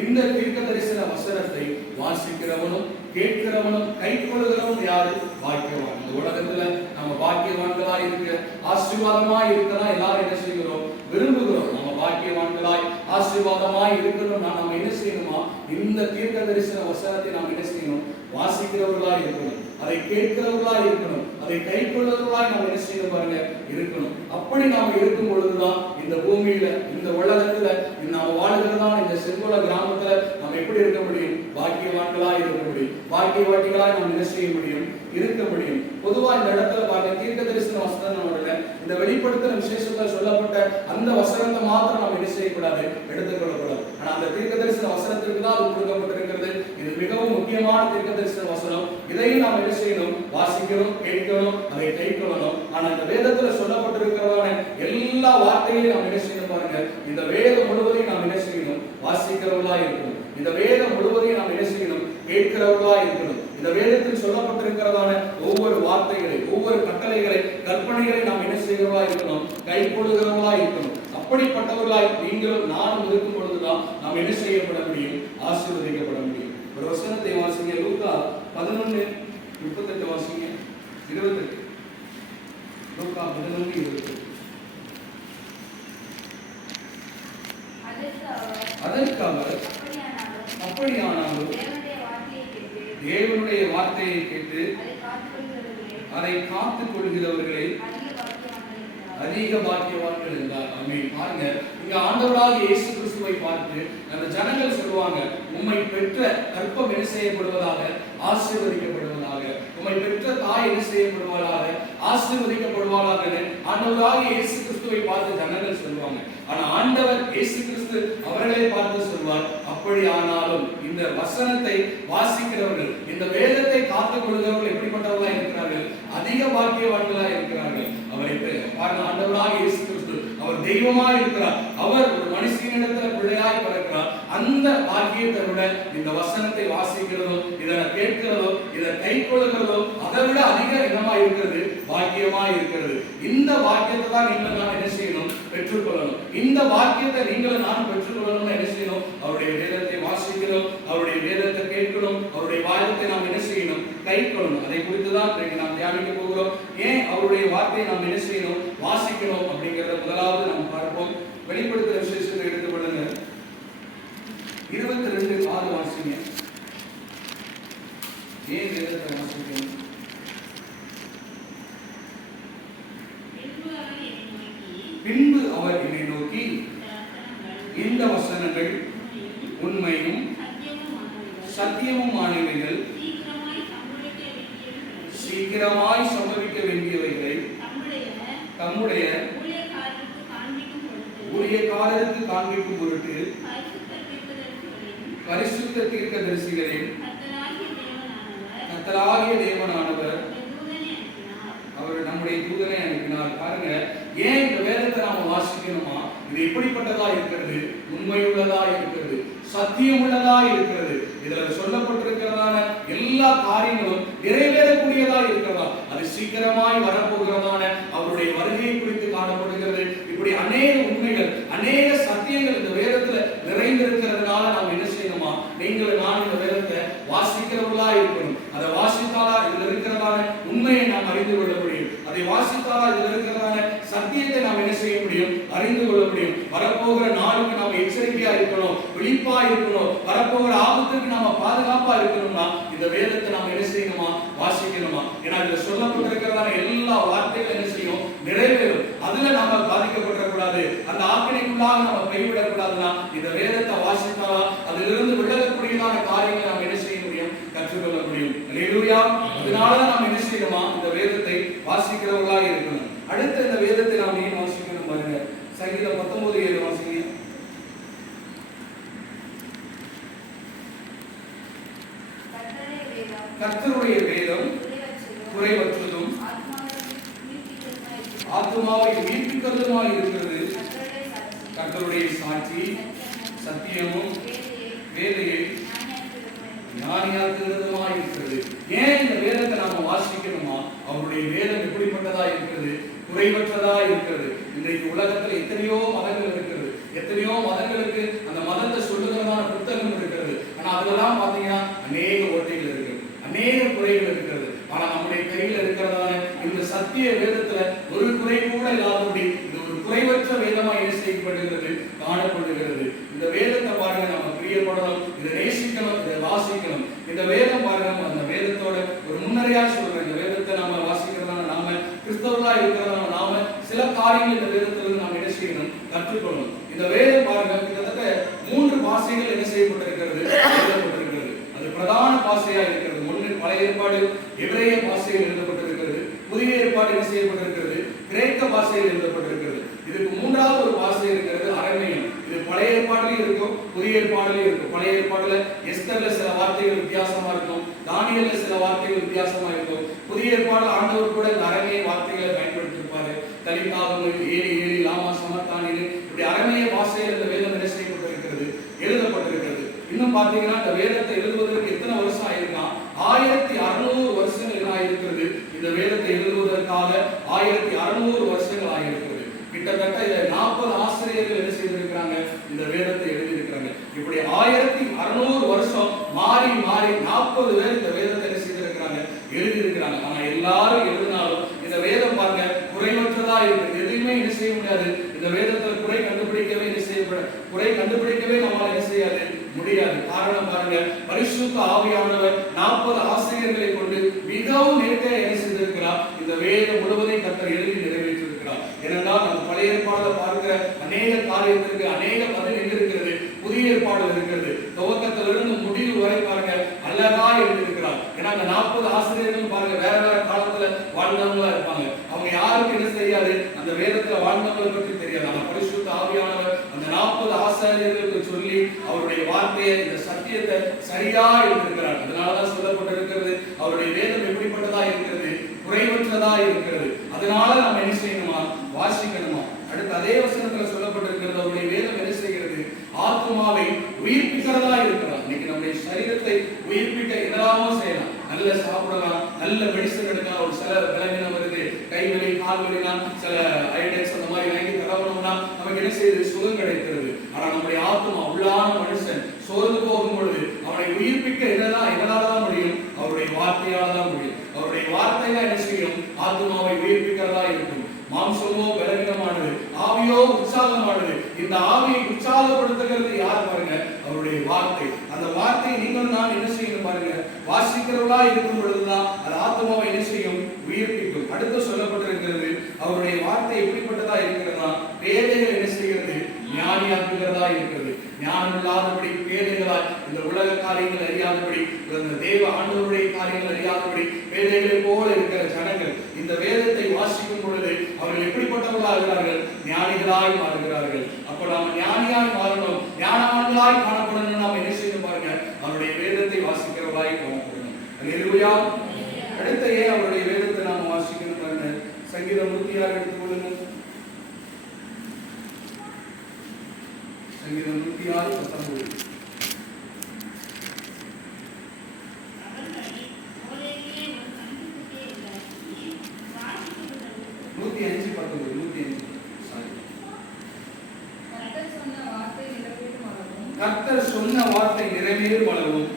இந்த தீர்க்க தரிசன வசனத்தை வாசிக்கிறவனும் கேட்கிறவனும் கை கொள்ளுகிறவனும் யாரு? பாக்கியவான். இந்த உலகத்துல நம்ம பாக்கியவான்களாய் இருக்க, ஆசீர்வாதமாய் இருக்கலாம் எல்லாரும் என்ன செய்கிறோம்? விரும்புகிறோம். நம்ம பாக்கியவான்களாய் ஆசீர்வாதமாய் இருக்கணும். நம்ம என்ன செய்யணுமா? இந்த தீர்க்க தரிசன வசனத்தை நாம் என்ன செய்யணும்? வாசிக்கிறவர்களாய் இருக்கணும், அதை கேட்கிறவர்களாய் இருக்கணும், அதை கை கொள்ளுகிறவர்களாய் நாம் என்ன செய்யணும் பாருங்க இருக்கணும். அப்படி நாம் இருக்கும் பொழுதுதான் இந்த பூமியில, இந்த உலகத்துல நாம் வாழ்கிறதான இந்த செங்கோல கிராமத்துல நாம் எப்படி இருக்க முடியும்? பாக்கியவான்களாய் இருக்க முடியும், பாக்கியவாட்டிகளாய் நாம் என்ன செய்ய முடியும்? இருக்க முடியும். பொதுவா இந்த இடத்துல பாருங்க, தீர்க்க தரிசன வசனம் இந்த வெளிப்படுத்தின விசேஷத்துல சொல்லப்பட்ட அந்த வசனத்தை மாத்திரம் நாம் என்ன செய்யக்கூடாது? எடுத்துக்கொள்ளக்கூடாது. ஆனா அந்த தீர்க்க தரிசன வசனத்திற்கு தான் அது கொடுக்கப்பட்டிருக்கிறது. இது மிகவும் முக்கியமான தீர்க்க தரிசன வசனம். இதையும் நாம் என்ன செய்யணும்? வாசிக்கணும், கேட்கணும், அதை கைக்கொள்ளணும். ஆனா இந்த வேதத்துல சொல்லப்பட்டிருக்கிறதான எல்லா வார்த்தைகளையும் நாம் என்ன செய்யணும் பாருங்க, இந்த வேதம் முழுவதையும் நாம் என்ன செய்யணும்? வாசிக்கிறவர்களா இருக்கணும். இந்த வேதம் முழுவதையும் நாம் என்ன செய்யணும்? கேட்கிறவர்களா இருக்கணும். இந்த வேதத்தில் சொல்லப்பட்டிருக்கிறதான ஒவ்வொரு வார்த்தைகளை, ஒவ்வொரு கட்டளைகளை, கற்பனைகளை நாம் என்ன செய்கிறவர்களா இருக்கணும்? கை கொள்ளுகிறவர்களா இருக்கணும். அப்படிப்பட்டவர்களாய் நீங்களும் நானும் இருக்கும் பொழுதுதான் நாம் என்ன செய்யப்பட முடியும்? ஆசீர்வதிக்கப்பட முடியும். ஒரு வசனத்தை வாசிங்க. லூக்கா 11:38 வாசிங்க. 28. லூக்கா 11:28. அதற்கு அவர், அப்படியானாலும் தேவனுடைய வார்த்தையை கேட்டு அதை காத்துக் கொள்கிறவர்களே அதிக பாக்கியவான்கள் என்றார். ஆமென். பாருங்க, இங்க ஆண்டவராகிய இயேசு கிறிஸ்துவை பார்த்து அந்த ஜனங்கள் சொல்லுவாங்க, உம்மை பெற்ற கற்பம் என்ன செய்யப்படுவதாக? ஆசீர்வதிக்கப்படுவதாக. உம்மை பெற்ற தாய் என்ன செய்யப்படுவதாக? ஆசீர்வதிக்கப்படுவாளாக. ஆண்டவராகிய இயேசு கிறிஸ்துவை பார்த்து ஜனங்கள் சொல்லுவாங்க. ஆனா ஆண்டவர் இயேசு கிறிஸ்து அவர்களை பார்த்து சொல்வார், அப்படி ஆனாலும் இந்த வசனத்தை வாசிக்கிறவர்கள், இந்த வேதத்தை காத்துக் கொள்கிறவர்கள் எப்படிப்பட்டவர்களாக இருக்கிறார்கள்? அதிக பாக்கியவான்களாக இருக்கிறார்கள். அவரை பாருங்க, ஆண்டவராக இயேசு கிறிஸ்து அவர் தெய்வமாய் இருக்கிறார். அவர் ஒரு மனுஷனிடத்தில் பிள்ளையாய் பிறக்கிறார். அந்த பாக்கியத்தை விட இந்த வசனத்தை வாசிக்கிறதோ, இதை கேட்கிறதோ, இதை கை கொள்ளுகிறதோ அதை விட அதிக இனமா இருக்கிறது, பாக்கியமா இருக்கிறது. இந்த பாக்கியத்தை தான் நீங்கள் நான் என்ன செய்யணும்? பெற்றுக்கொள்ளணும். இந்த பாக்கியத்தை நீங்கள் நான் பெற்றுக்கொள்ளணும். என்ன செய்யணும்? அவருடைய வேதத்தை வாசிக்கணும், அவருடைய வேதத்தை கேட்கணும், அவருடைய வாதத்தை நாம் என்ன செய்யணும்? கை கொள்ளணும். அதை குறித்துதான் நாம் தியானிக்க போகிறோம். ஏன் அவருடைய வார்த்தையை நாம் என்ன செய்யணும்? வாசிக்கணும் அப்படிங்கிறத முதலாவது நாம் பார்ப்போம். வெளிப்படுத்துகிற விசேஷத்தை எடுத்துக்கொள்ளுங்க. 22:6 வாசிங்க. ஏன் வேதத்தை வாசிக்கணும்? பின்பு அவர் என்னை நோக்கி, இந்த வசனங்கள் உண்மையும் சத்தியமுமானவைகள், சீக்கிரமாய் சம்பவிக்க வேண்டியவைகளை தம்முடைய ஊழியக்காரருக்கு காண்பிக்கும் பொருட்டு பரிசுத்த தீர்க்கதரிசிகளின் கர்த்தராகிய தேவனானவர் அவர் நம்முடைய தூதனை அனுப்பினார். பாருங்க, ஏன் இந்த வேதத்தை நாம வாசிக்கணுமா? இது எப்படிப்பட்டதா இருக்கிறது? உண்மையுள்ளதா இருக்கிறது, சத்தியம் உள்ளதா இருக்கிறது. இதுல சொல்லப்பட்டிருக்கிறதான எல்லா காரியங்களும் நிறைவேறக்கூடியதா இருக்கிறதா, அது சீக்கிரமாய் வரப்போகிறதான அவருடைய வருகையை குறித்து காணப்படுகிறது. இப்படி அநேக உண்மைகள், அநேக சத்தியங்கள் இந்த வேதத்துல நிறைந்திருக்கிறதுனால நாம் என்ன செய்யணுமா? நீங்கள் நான் இந்த வேதத்தை வாசிக்கிறவர்களா இருக்கணும். அதை வாசித்தாலா இதுல இருக்கிறதான உண்மையை நாம் அறிந்து கொள்ள முடியும். அதை வாசித்தாலா இதுல இருக்கிறதான சத்தியத்தை நாம் என்ன செய்ய முடியும்? அறிந்து கொள்ள முடியும். வரப்போகிற நாளுக்கு நாம் எச்சரிக்கையா இருக்கணும், விழிப்பா இருக்கணும். வரப்போகிற ஆபத்துக்கு நாம பாதுகாப்பா இருக்கணும்னா இந்த வேதத்தை நாம் என்ன செய்யணுமா? வாசிக்கணுமா? ஏன்னா இதுல சொல்லப்பட்டிருக்கிறதான எல்லா வார்த்தைகளும் என்ன செய்யும்? நிறைவேறும். அதுல நாம பாதிக்கப்படக்கூடாது, அந்த ஆக்கினைக்குள்ளாக நாம கைவிடக்கூடாதுன்னா இந்த வேதத்தை வாசித்தாலா அதிலிருந்து விலகக்கூடியதான காரியங்களை நாம் என்ன செய்ய முடியும்? கற்றுக்கொள்ள முடியும். அல்லேலூயா. அதனால நாம் என்ன செய்யணுமா? இந்த வேதத்தை வாசிக்கிறவர்களாக இருக்கணும். அடுத்த இந்த வேதத்தை நாம் ஏன் வாசிக்கணும் பாருங்க. சங்கீதம் 19:7 வாசிங்க. கர்த்தருடைய வேதம் குறைவற்றதும் ஆத்துமாவை மீட்பிக்கிறதுமாய் இருக்கிறது. கர்த்தருடைய சாட்சி சத்தியமும் வேலையை ஞானியாக்குகிறதுமாய் இருக்கிறது. ஏன் இந்த வேதத்தை நாம வாசிக்கணுமா? அவருடைய வேதம் எப்படிப்பட்டதா இருக்கிறது? குறைவற்றதா இருக்கிறது. இன்றைக்கு உலகத்துல எத்தனையோ மதங்கள் இருக்கிறது. எத்தனையோ மதங்களுக்கு அந்த மதத்தை சொல்லுகிறதான புத்தகம் அதுலலாம் பாத்தீங்கன்னா அநேக ஓட்டைகள் இருக்கு, அநேக குறைகள் இருக்கிறது. ஆனா நம்முடைய கையில இருக்கிறதான இந்த சத்திய வேதத்துல ஒரு குறை கூட இல்லாதபடி இது ஒரு குறைவற்ற வேதமா என்ன செய்யப்படுகிறது, காணப்படுகிறது. இந்த வேதத்தை பாருங்க, நம்ம பிரியப்படணும், இதை நேசிக்கணும், இதை வாசிக்கணும். இந்த வேதம் பாருங்க, அந்த வேதத்தோட ஒரு முன்னரையா சொல்றேன், இந்த வேதத்தை நம்ம வாசிக்கிறதான நாம கிறிஸ்தவர்களா இருக்கிறதான நாம சில காரியங்கள் இந்த வேதத்திலிருந்து நாம் என்ன செய்யணும், கற்றுக்கொள்ளணும். இந்த வேதம் பாருங்க கிட்டத்தட்ட 3 பாஷைகள் என்ன செய்யப்பட்டிருக்கிறது, எழுதப்பட்டிருக்கிறது. அது பிரதான பாஷையா இருக்கிறது. ஒன்று பழைய ஏற்பாடு எபிரேய பாஷையில் எழுதப்பட்டிருக்கிறது, புதிய ஏற்பாடு என்ன செய்யப்பட்டிருக்கிறது, கிரேக்க பாஷையில் எழுதப்பட்டிருக்கிறது. இதுக்கு 3வது ஒரு பாஷை இருக்கிறது, அரமேயம். இது பழைய ஏற்பாட்டிலும் இருக்கும், புதிய ஏற்பாட்டிலும் இருக்கும். பழைய ஏற்பாடுல எஸ்தர்ல சில வார்த்தைகள் வித்தியாசமா இருக்கும், தானியேல்ல சில வார்த்தைகள் வித்தியாசமா இருக்கும். புதிய ஏற்பாடுல ஆண்டவர் கூட இந்த அரமேய வார்த்தைகளை பயன்படுத்தியிருப்பாரு. தலிதாகம், ஏலி ஏலி லாமா சமர்த்தானின்னு இப்படி அரமேய பாஷையில் இந்த வேதம் என்ன செய்யப்பட்டிருக்கிறது, எழுதப்பட்டிருக்கிறது. இன்னும் பாத்தீங்கன்னா இந்த வேதத்தை எழுதுவதற்கு எத்தனை வருஷம் ஆயிருக்கா, 1600 வருஷங்கள் என்ன ஆயிருக்கிறது. இந்த வேதத்தை எழுதுவதற்காக 1600 வருஷங்கள் ஆயிருக்கிறது. கிட்டத்தட்ட 40 ஆசிரியர்கள் என்ன செய்திருக்கிறாங்க, இந்த வேதத்தை எழுதியிருக்கிறாங்க. இப்படி 1600 வருஷம் மாறி மாறி 40 பேர் இந்த வேதத்தை என்ன செய்திருக்கிறாங்க, எழுதியிருக்கிறாங்க. ஆனா எல்லாரும் எழுதினாலும் இந்த வேதம் பாருங்க குறைவற்றதா இருக்கு. எதுவுமே என்ன செய்ய முடியாது, இந்த வேதத்துல குறை கண்டுபிடிக்கவே என்ன செய்யப்பட, குறை கண்டுபிடிக்கவே நம்மளால என்ன செய்யாது, முடியாது. காரணம் பாருங்க, பரிசுத்த ஆவியானவர் 40 ஆசிரியர்களை கொண்டு மிகவும் நேர்த்தியா என்ன செய்திருக்கிறார், இந்த வேதம் முழுவதையும் கர்த்தர் எழுதி நிறைவேற்றியிருக்கிறார். ஏனென்றால் நம்ம பழைய ஏற்பாடுல பார்க்கிற அநேக காரியத்திற்கு அநேக பதில் எங்க இருக்கிறது, புதிய ஏற்பாடு இருக்கிறது. துவக்கத்திலிருந்து முடிவு வரை பாருங்க அழகா எழுதியிருக்கிறார். ஏன்னா அந்த 40 ஆசிரியர்கள் பாருங்க வேற வேற காலத்துல வாழ்ந்தவங்களா இருப்பாங்க. அவங்க யாருக்கு என்ன தெரியாது, அந்த வேதத்துல வாழ்ந்தவங்களை பற்றி தெரியாது. ஆனா பரிசுத்த ஆவியானவர் அந்த 40 ஆசிரியர்களுக்கு சொல்லி அவருடைய வார்த்தையை, இந்த சத்தியத்தை சரியா எழுதியிருக்கிறார். அதனாலதான் சொல்லப்பட்டிருக்கிறது, அவருடைய வேதம் எப்படிப்பட்டதா இருக்கிறது, குறைவற்றதா இருக்கிறது. அதனால நம்ம என்ன செய்யணுமா, வாசிக்கணுமா. அடுத்து அதே வசனத்துல சொல்லப்பட்டிருக்கிறது, அவருடைய வேதம் என்ன செய்கிறது, ஆத்மாவை உயிர்ப்பிக்கிறதா இருக்கிறார். இன்னைக்கு நம்முடைய சரீரத்தை உயிர்ப்பிக்க என்னெல்லாமோ செய்யலாம். நல்ல சாப்பிடலாம், நல்ல மெடிசன் எடுக்கலாம். ஒரு சில விலங்கினம் வருது, கை வலி கால் வலினா சில ஐடெக்ஸ் அந்த மாதிரி வாங்கி தடவணும்னா நமக்கு என்ன செய்யுது, சுகம் கிடைக்கிறது. ஆனா நம்முடைய ஆத்மா உள்ளான மனுஷன் சோர்ந்து போகும் பொழுது அவனை உயிர்ப்பிக்க என்னதான் முடியும், அவருடைய வார்த்தையால தான் முடியும். அவருடைய வார்த்தையா என்ன செய்யும், ஆத்மாவை உயிர்ப்பிக்கிறதா இருக்கும். மாம்சமோ பலவீனமானது, ஆவியோ உற்சாகமானது. இந்த ஆவியை உற்சாகப்படுத்துகிறது யார் பாருங்க, அவருடைய வார்த்தை. அந்த வார்த்தையை நீங்கள் நான் என்ன செய்யணும் பாருங்க, வாசிக்கிறவர்களா இருக்கும் பொழுதுதான் அது ஆத்மாவை என்ன செய்யும், உயிர்ப்பிக்கும். அடுத்து சொல்லப்பட்டிருக்கிறது, அவருடைய வார்த்தை எப்படிப்பட்டதா இருக்கிறதா, பேதைகள் என்ன செய்கிறது, ஞானியாக்குகிறதா இருக்கிறது. ஞானம் இல்லாதபடி பேதைகளாய் இந்த உலக காரியங்கள் அறியாதபடி, இந்த தேவ ஆண்டவருடைய காரியங்கள் அறியாதபடி பேதைகளை போல இருக்கிற ஜனங்கள் இந்த வேதத்தை வாசிக்கும் பொழுது அவர்கள் எப்படிப்பட்டவர்களாக இருக்கிறார்கள், ஞானிகளாய் மாறுகிறார்கள். அப்ப நாம ஞானியாய் மாறணும், ஞானவான்களாய் காணப்படணும். நாம என்ன செய்யணும் பாருங்க, அவருடைய வேதத்தை வாசிக்கிறவர்களாய் காணப்படணும். அல்லேலூயா. அடுத்த ஏன் அவருடைய வேதத்தை நாம வாசிக்கணும் பாருங்க, சங்கீதம் 106 எடுத்துக்கொள்ளுங்க. சங்கீதம் 106:19. கர்த்தர் சொன்ன வார்த்தை நிறைவேறும் அளவும்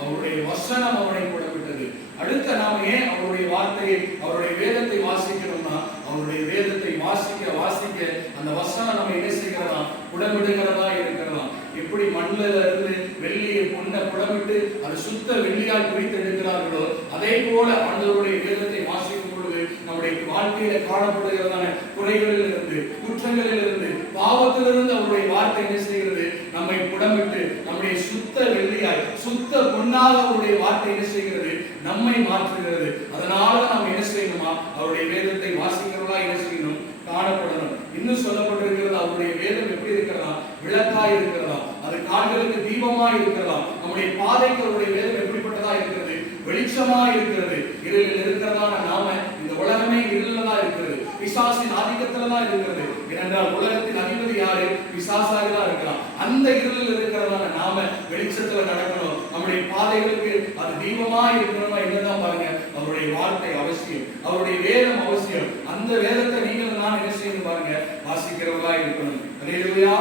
அவருடைய வசனம் அவனை கூட விட்டது. அடுத்த நாம ஏன் அவருடைய வார்த்தையை, அவருடைய வேதத்தை வாசிக்கணும்னா, அவருடைய வேதத்தை வாசிக்க வாசிக்க அந்த வசனம் நம்ம என்ன செய்கிறதா, புடமிடுகிறதா இருக்கிறதா. எப்படி மண்ணில இருந்து வெள்ளியை பொண்ணை புடமிட்டு அது சுத்த வெள்ளியால் குறித்து எடுக்கிறார்களோ, அதே போல ஆண்டவருடைய வேதத்தை வாசிக்கும் பொழுது நம்முடைய வாழ்க்கையில காணப்படுகிறதான குறைகளில் இருந்து, குற்றங்களில் இருந்து, பாவத்திலிருந்து அவருடைய வார்த்தை என்ன செய்கிறது, நம்மை புடமிட்டு நம்முடைய சுத்த வெள்ளியாய் சுத்த பொன்னாக அவருடைய வார்த்தை என்ன செய்கிறது, நம்மை மாற்றுகிறது. அதனால நாம் என்ன செய்யணுமா, அவருடைய வேதத்தை வாசிக்கிறவர்களா என்ன செய்யணும், காணப்படணும். இன்னும் சொல்லப்பட்டிருக்கிறது, அவருடைய வேதம் எப்படி இருக்கிறதா, விளக்காய் இருக்கிறதா, அது கால்களுக்கு தீபமாய் இருக்கிறதா. நம்முடைய பாதைக்கு அவருடைய வேதம் எப்படிப்பட்டதா இருக்கிறது, வெளிச்சமா இருக்கிறது. இருளில் இருக்கிறதான நாம, இந்த உலகமே இருளில் தான் இருக்கிறது, பிசாசின் ஆதிக்கத்துல தான் இருக்கிறது. ஏனென்றால் உலகத்தின் அதிபதி யாரு, பிசாசாக தான் இருக்கிறான். அந்த இருளில் இருக்கிறதான நாம வெளிச்சத்துல நடக்கணும். நம்முடைய பாதைகளுக்கு அது தீபமா இருக்கணும்னா என்னதான் பாருங்க, அவருடைய வார்த்தை அவசியம், அவருடைய வேதம் அவசியம். அந்த வேதத்தை நீங்கள் நான் என்ன செய்யணும் பாருங்க, வாசிக்கிறவர்களா இருக்கணும். அல்லேலூயா.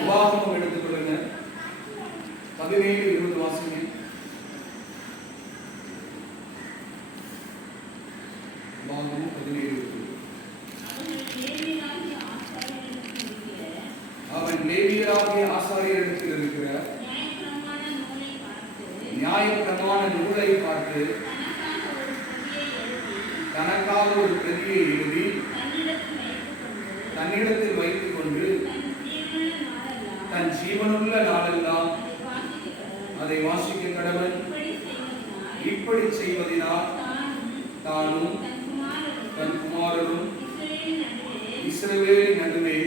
உபாகமம் எடுத்துக்கொள்ளுங்க. 17-20 வாசிங்க. உபாகமம் 17-20. அவன் லேவியராகிய ஆசாரியரிடத்தில் இருக்கிற நியாயப்பிரமாண நூலை பார்த்து தனக்காக ஒரு பிரதியை எழுதி தன்னிடத்தில் வைத்துக் கொண்டு தன் ஜீவனுள்ள நாளெல்லாம் அதை வாசிக்க கடவன். இப்படி செய்வதினால் தானும் தன் குமாரரும் இஸ்ரவேலின் நடுவே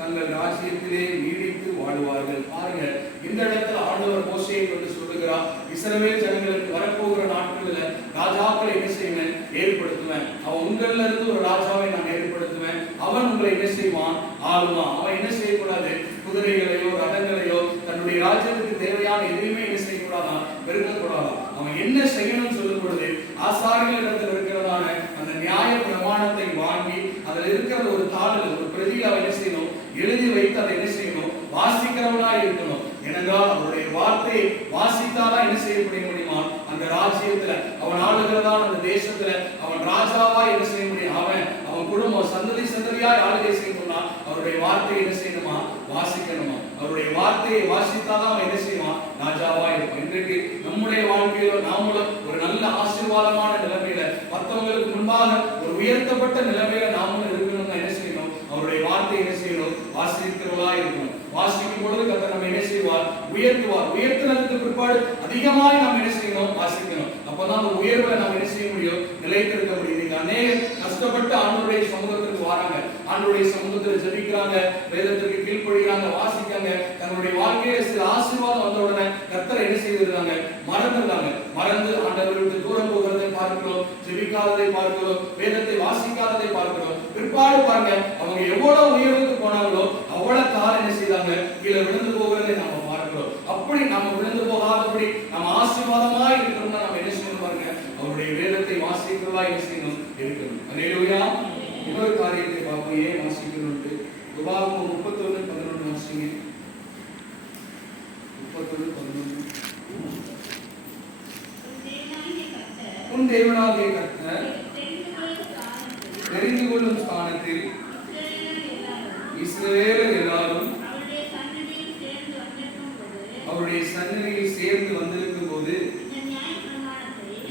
தங்கள் ராஜ்யத்திலே நீடித்து வாழ்வார்கள். பாருங்க, இந்த இடத்துல ஆண்டவர் மோசேயை கொண்டு சொல்லுகிறார், இஸ்ரவேல் ஜனங்களுக்கு வரப்போகிற நாட்களில் ராஜாக்களை என்ன செய்வேன், ஏற்படுத்துவேன். அவன் உங்களில் இருந்து ஒரு ராஜாவை நான் ஏற்படுத்துவேன். அவன் உங்களை என்ன செய்வான், ஆளுவான். அவன் என்ன செய்யக்கூடாது, குதிரைகளையோ ரதங்களையோ தன்னுடைய ராஜ்யத்துக்கு தேவையான எதுவுமே என்ன செய்யக்கூடாதான், பெருக்கக்கூடாதான். அவன் என்ன செய்யணும்னு சொல்லும் பொழுது ஆசாரியர்களிடத்தில் இருக்கிறதான அந்த நியாய பிரமாணத்தை வாங்கி அதில் இருக்கிற ஒரு தாளில் ஒரு பிரதியில் அவன் என்ன செய்யணும், எழுதி வைத்து அதை என்ன செய்யணும், வாசிக்கிறவனா இருக்கணும். ஏனென்றால் அவருடைய வார்த்தையை வாசித்தாதான் என்ன செய்ய முடியுமா, அந்த ராஜ்யத்துல அவன் ஆளுகிறதான அந்த தேசத்துல அவன் ராஜாவா என்ன செய்ய முடியும். அவன் குடும்பம் சந்ததி சந்ததியாய் ஆளுகை செய்யணும்னா அவருடைய வார்த்தையை என்ன செய்யணுமா, வாசிக்கணுமா. அவருடைய வார்த்தையை வாசித்தாதான் அவன் என்ன செய்வான், ராஜாவா இருக்கும். இன்றைக்கு நம்முடைய வாழ்க்கையில நாமளும் ஒரு நல்ல ஆசீர்வாதமான நிலைமையில மற்றவங்களுக்கு முன்பாக ஒரு உயர்த்தப்பட்ட நிலைமையில நாமளும் இருக்கணும்னா என்ன செய்யணும், அவருடைய வார்த்தை என்ன செய்யணும், வாசிக்கிறவளா இருக்கணும். வாசிக்கும் பொழுது கர்த்தர் நம்ம என்ன செய்வார், உயர்த்துவார். உயர்த்தினதுக்கு பிற்பாடு அதிகமாய் நாம் என்ன செய்யணும், வாசிக்கணும். அப்பதான் அந்த உயர்வை நாம் என்ன செய்ய முடியும், நிலைத்திருக்க முடியும். அநேக கஷ்டப்பட்டு ஆண்டவருடைய சமூகத்திற்கு வராங்க, ஆண்டவருடைய சமூகத்தில் ஜெபிக்கிறாங்க, வேதத்திற்கு கீழ்ப்படிக்கிறாங்க, வாசிக்காங்க. தன்னுடைய வாழ்க்கையில சில ஆசீர்வாதம் வந்த உடனே கர்த்தரை என்ன செய்திருக்காங்க, மறந்துடுறாங்க. மறந்து ஆண்டவரை விட்டு தூரம் போகிறதை பார்க்கிறோம், ஜெபிக்காததை பார்க்கிறோம், வேதத்தை வாசிக்காததை பார்க்கிறோம். பிற்பாடு பாருங்க, அவங்க எவ்வளவு உயர்வுக்கு போனாங்களோ அவ்வளவு காலம் என்ன செய்தாங்க, கீழே விழுந்து போகிறதை நாம பார்க்கிறோம். அப்படி நம்ம விழுந்து போகாதபடி நம்ம ஆசீர்வாதமா இருக்கணும்னா நம்ம என்ன செய்யணும் பாருங்க, அவருடைய வேதத்தை வாசிக்கிறதா என்ன செய்யணும், இருக்கணும். அல்லேலூயா. இன்னொரு காரியத்தை பார்ப்போம், ஏன் வாசிக்கணும்ட்டு. உபாகமம் 31:11 வாசிங்க. 31:11. உன் தேவனாகிய கர்த்தர் தெரிந்து கொள்ளும் ஸ்தானத்தில் இஸ்ரவேலர் எல்லாரும் அவருடைய சன்னதியில் சேர்ந்து வந்திருக்கும் போது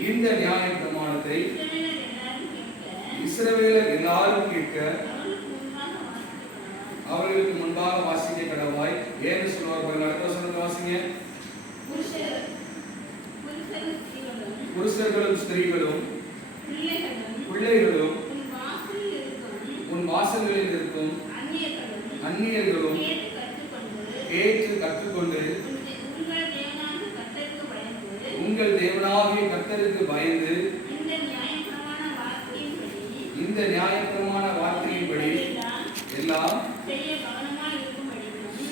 இந்த நியாய பிரமாணத்தை இஸ்ரவேலர் எல்லாரும் கேட்க அவர்களுக்கு முன்பாக வாசிக்க கடவாய். ஏன்னு சொல்லுவார், அடுத்த வசனத்தை வாசிங்க. புருஷர்களும் ஸ்திரீகளும் பிள்ளைகளும் உன் வாசல்களில் இருக்கும் அந்நியர்களும் கேட்டு கற்றுக்கொண்டு உங்கள் தேவனாகிய கர்த்தருக்கு பயந்து இந்த நியாயப்பிரமாண வார்த்தையின்படி எல்லாம்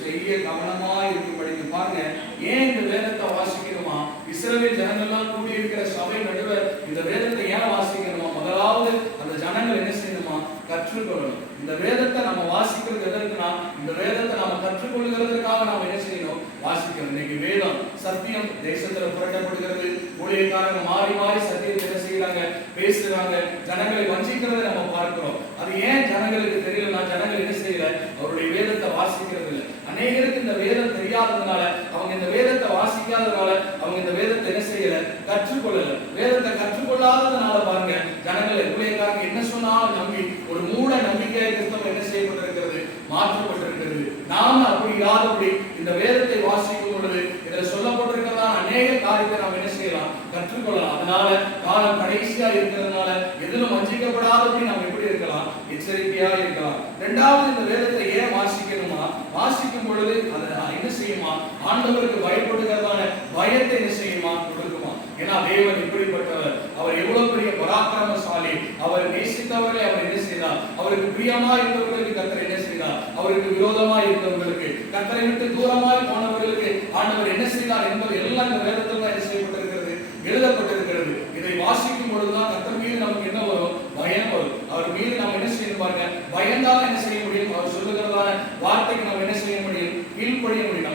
செய்ய கவனமாய் இருக்கும்படி. பாருங்க, ஏன் இந்த வேதத்தை வாசிக்கணுமா, இஸ்ரவேல் ஜனங்கள்லாம் கூடி இருக்கிற சபை நடுவர் இந்த வேதத்தை ஏன் வாசிக்கணுமா, முதலாவது அந்த ஜனங்கள் என்ன செய்யணுமா, கற்றுக்கொள்ளணும். இந்த வேதத்தை நம்ம வாசிக்கிறது எதற்குனா, இந்த வேதத்தை நம்ம கற்றுக்கொள்கிறதுக்காக நாம் என்ன செய்யணும், வாசிக்கணும். இன்னைக்கு வேதம் சத்தியம் தேசத்துல புரட்டப்படுகிறது. ஊழியக்காரங்க மாறி மாறி சத்தியத்தை என்ன செய்யறாங்க, பேசுறாங்க, ஜனங்களை வஞ்சிக்கிறதை நம்ம பார்க்கிறோம். அது ஏன் ஜனங்களுக்கு தெரியலன்னா, ஜனங்கள் என்ன செய்யல, அவருடைய வேதத்தை வாசிக்கிறது இல்லை. அநேகருக்கு இந்த வேதம் தெரியாததுனால, அவங்க இந்த வேதத்தை வாசிக்காததுனால, அவங்க இந்த வேதத்தை என்ன செய்யல, கற்றுக்கொள்ளல. வேதத்தை கற்றுக்கொள்ளாததுனால பாருங்க, ஜனங்களை ஊழியக்காரங்க என்ன சொன்னாலும் நம்பி ஒரு மூட நம்பிக்கை கிறிஸ்தவம் என்ன செய்யப்பட்டிருக்கிறது, மாற்றப்பட்டிருக்கிறது. நாம அப்படி இல்லாதபடி இந்த வேதத்தை வாசிக்கும் பொழுது இதில் சொல்லப்பட்டிருக்கிறதா அநேக காரியத்தை நாம் என்ன செய்யலாம், கற்றுக்கொள்ளலாம். அதனால காலம் கடைசியா இருக்கிறதுனால எதிலும் வஞ்சிக்கப்படாதபடி நாம் எப்படி இருக்கலாம், எச்சரிக்கையா இருக்கலாம். இரண்டாவது, இந்த வேதத்தை ஏன் வாசிக்கணுமா, வாசிக்கும் பொழுது அதை என்ன செய்யுமா, ஆண்டவருக்கு பயப்படுகிறதான பயத்தை என்ன செய்யுமா, கொடுக்குமா. ஏன்னா தேவன் இப்படிப்பட்டவர், அவர் எவ்வளவு பெரிய பராக்கிரமசாலி, அவர் நேசித்தவர்களை அவர் என்ன செய்தார், அவருக்கு பிரியமா இருந்தவர்களுக்கு கர்த்தர் என்ன செய்தார், அவருக்கு விரோதமா இருந்தவர்களுக்கு, கர்த்தரை விட்டு தூரமாய் போனவர்களுக்கு ஆண்டவர் என்ன செய்தார் என்பது எல்லாம் இந்த வேதத்தில் என்ன செய்யப்பட்டிருக்கிறது, எழுதப்பட்டிருக்கிறது. இதை வாசிக்கும் பொழுதுதான் கர்த்தர் மீது நமக்கு என்ன வரும், பயம் வரும். அவர் மீது நாம் என்ன செய்யணும் பாருங்க, பயந்தால் என்ன செய்ய முடியும், அவர் சொல்லுகிறதான வார்த்தைக்கு நாம் என்ன செய்ய முடியும், கீழ்ப்படிய முடியும்.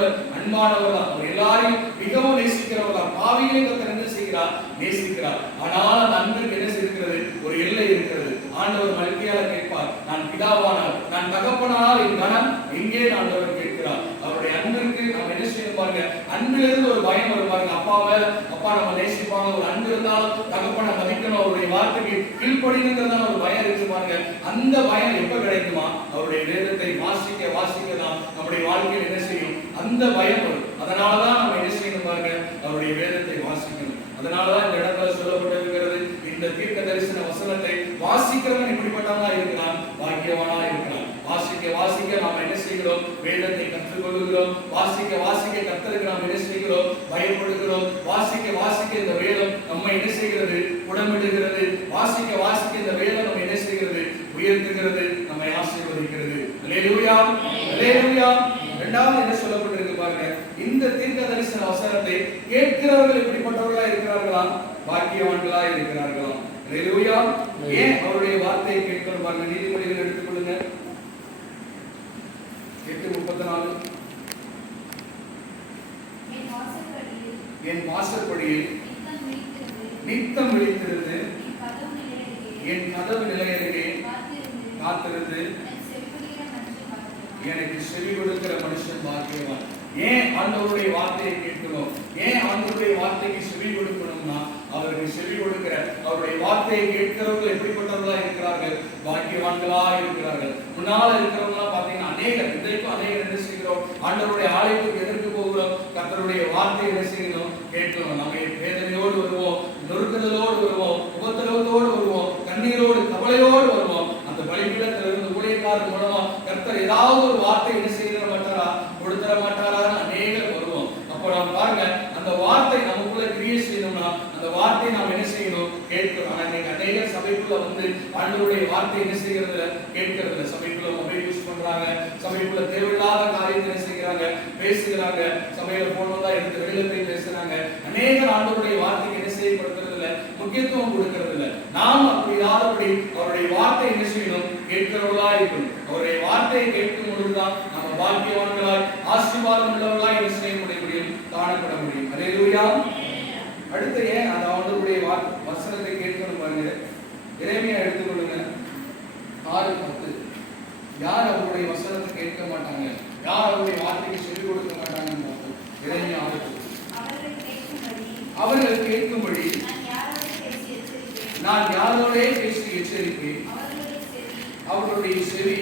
ஆண்டவர் அன்பானவர் தான். அவர் எல்லாரையும் மிகவும் நேசிக்கிறவர் தான். பாவிகளை கர்த்தர் என்ன செய்கிறார்? நேசிக்கிறார். ஆனால் அந்த அன்பிற்கு என்ன இருக்கிறது? ஒரு எல்லை இருக்கிறது. ஆண்டவர் மல்கியால கேட்பார், நான் பிதாவானால், நான் தகப்பனால் என் கனம் எங்கே? ஆண்டவர் கேட்கிறார். அவருடைய அன்பிற்கு நாம் என்ன செய்யணும் பாருங்க. அன்பிலிருந்து ஒரு பயம் வரும் பாருங்க. அப்பா நம்ம நேசிப்பாங்க. ஒரு அன்பு இருந்தாலும் தகப்பனை மதிக்கணும், அவருடைய வார்த்தைக்கு கீழ்ப்படினுங்கிறதான ஒரு பயம் இருக்கு பாருங்க. அந்த பயம் எப்ப கிடைக்குமா? அவருடைய வேதத்தை வாசிக்க தான் நம்முடைய வாழ்க்கையில் என்ன செய்யும்? அந்த பயம் வரும். அதனாலதான் நம்ம என்ன செய்யணும் பாருங்க, அவருடைய வேதத்தை வாசிக்கணும். அதனாலதான் இந்த இடத்துல சொல்லப்பட்டிருக்கிறது, இந்த தீர்க்க தரிசன வசனத்தை வாசிக்கிறவன் எப்படிப்பட்டவனா இருக்கிறான்? பாக்கியவானா இருக்கிறான். வாசிக்க நாம் என்ன செய்கிறோம்? வேதத்தை கற்றுக்கொள்கிறோம். வாசிக்க கர்த்தருக்கு நாம் என்ன செய்கிறோம்? பயப்படுகிறோம். வாசிக்க இந்த வேதம் நம்மை என்ன செய்கிறது? உடம்பிடுகிறது. வாசிக்க இந்த வேதம் நம்ம என்ன செய்கிறது? உயர்த்துகிறது, நம்மை ஆசீர்வதிக்கிறது. அல்லேலூயா, அல்லேலூயா. இரண்டாவது என்ன சொல்லப்பட்டிருக்கு பாருங்க, இந்த தீர்க்க தரிசன வசனத்தை கேட்கிறவர்கள் எப்படிப்பட்டவர்களா இருக்கிறார்களா? பாக்கியவான்களா இருக்கிறார்களா? அல்லேலூயா. ஏன் அவருடைய வார்த்தையை கேட்கணும் பாருங்க. நீதிமொழிகள் எடுத்துக்கொள்ளுங்க, 8:34. என் வாசற்படியில் நித்தம் விழித்திருந்து என் கதவு நிலையருகே காத்திருந்து எனக்கு செவி கொடுக்கிற மனுஷன் பாக்கியவான். ஏன் ஆண்டவருடைய வார்த்தையை கேட்கணும்? ஏன் ஆண்டவருடைய வார்த்தைக்கு செவி கொடுக்கணும்னா, அவருக்கு செவி கொடுக்கிற, அவருடைய வார்த்தையை கேட்கிறவர்கள் எப்படிப்பட்டவர்களா இருக்கிறார்கள்? பாக்கியவான்களா இருக்கிறார்கள். முன்னால இருக்கிறவங்களா பாத்தீங்கன்னா அநேகர், இன்றைக்கும் அநேகர் என்ன செய்கிறோம்? ஆண்டவருடைய ஆலயத்துக்கு எதிர்த்து போகிறோம். கர்த்தருடைய வார்த்தை என்ன செய்யணும்? கேட்கணும். நம்ம வேதனையோடு வருவோம், நொறுக்குதலோடு வருவோம், உபத்திரவத்தோடு வருவோம், கண்ணீரோடு கவலையோடு வருவோம். அந்த பலிபீடத்திலிருந்து ஊழியக்காரர் மூலமா கர்த்தர் ஏதாவது ஒரு வார்த்தை என்ன செய்ய மாட்டாரா? கொடுத்தர மாட்டாரான்னு அநேகர் வருவோம். அப்போ நாம் பாருங்க, அந்த வார்த்தை நமக்குள்ள கிரியை செய்யணும்னா அந்த வார்த்தையை நாம் என்ன செய்யணும்? கேட்கணும். ஆனா இன்னைக்கு அநேகர் சபைக்குள்ள வந்து ஆண்டவருடைய வார்த்தை என்ன செய்யறது? கேட்கறது. சபைக்குள்ள மொபைல் யூஸ் பண்றாங்க, சபைக்குள்ள தேவையில்லாத காரியத்தை என்ன செய்யறாங்க? பேசுகிறாங்க. சபையில போன் வந்தா எடுத்து வெளியில போய் பேசுறாங்க. அநேகர் ஆண்டவருடைய வார்த்தைக்கு என்ன செய்யப்படுகிறது இல்ல, முக்கியத்துவம் கொடுக்கிறது இல்ல. நாம் அப்படி இல்லாதபடி அவருடைய வார்த்தை என்ன செய்யணும்? கேட்கிறவர்களா இருக்கணும். அவருடைய வார்த்தையை கேட்கும் பொழுதுதான் நம்ம பாக்கியவான்களாய் ஆசீர்வாதம் உள்ளவர்களாய் என்ன செய்ய முடியும்? காணப்பட முடியும். அல்லேலூயா. அடுத்து ஏன் அந்த ஆண்டவருடைய வசனத்தை கேட்கணும் பாருங்க. எரேமியா எடுத்துக்கொள்ளுங்க, 6:10. யார் அவருடைய வசனத்தை கேட்க மாட்டாங்க? யார் அவருடைய வார்த்தைக்கு செவி கொடுக்க மாட்டாங்கன்னு பார்ப்போம். எரேமியா 6:10. அவர்கள் கேட்கும்படி நான் யாரோடே பேசி எச்சரிப்பேன். அவர்களுடைய செவி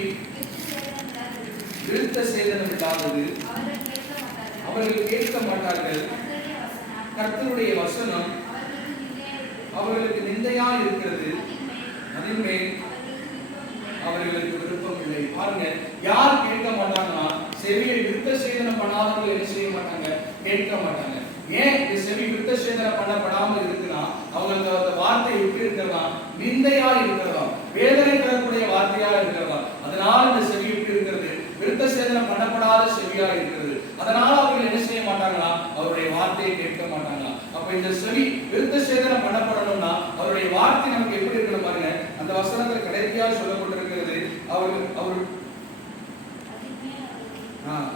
விருத்த சேதனம் இல்லாதது, அவர்கள் கேட்க மாட்டார்கள். கர்த்தருடைய வசனம் அவர்களுக்கு நிந்தையா இருக்கிறது, அதின் மேல் அவர்களுக்கு விருப்பம் இல்லை. பாருங்க, யார் கேட்க மாட்டாங்கன்னா, செவியை விருத்த சேதனம் பண்ணாதவர்கள் என்ன செய்ய மாட்டாங்க? கேட்க மாட்டாங்க. ஏன் இந்த செவி விருத்த சேதனம் பண்ணப்படாமல் இருக்குன்னா, அவங்களுக்கு அந்த வார்த்தை எப்படி இருக்கிறதா? நிந்தையா இருக்கிறதா, வேதனை தரக்கூடிய வார்த்தையா இருக்கிறதா. அதனால இந்த செவி எப்படி இருக்கிறது? விருத்த சேதனம் பண்ணப்படாத செவியா இருக்கிறது. அதனால அவர்கள் என்ன செய்ய மாட்டாங்களா? அவருடைய வார்த்தையை கேட்க மாட்டாங்களா? அப்ப இந்த செவி விருத்த சேதனம் பண்ணப்படணும்னா அவருடைய வார்த்தை நமக்கு எப்படி இருக்கணும் பாருங்க. அந்த வசனத்தில் கடைசியா சொல்லப்பட்டிருக்கிறது, அவர்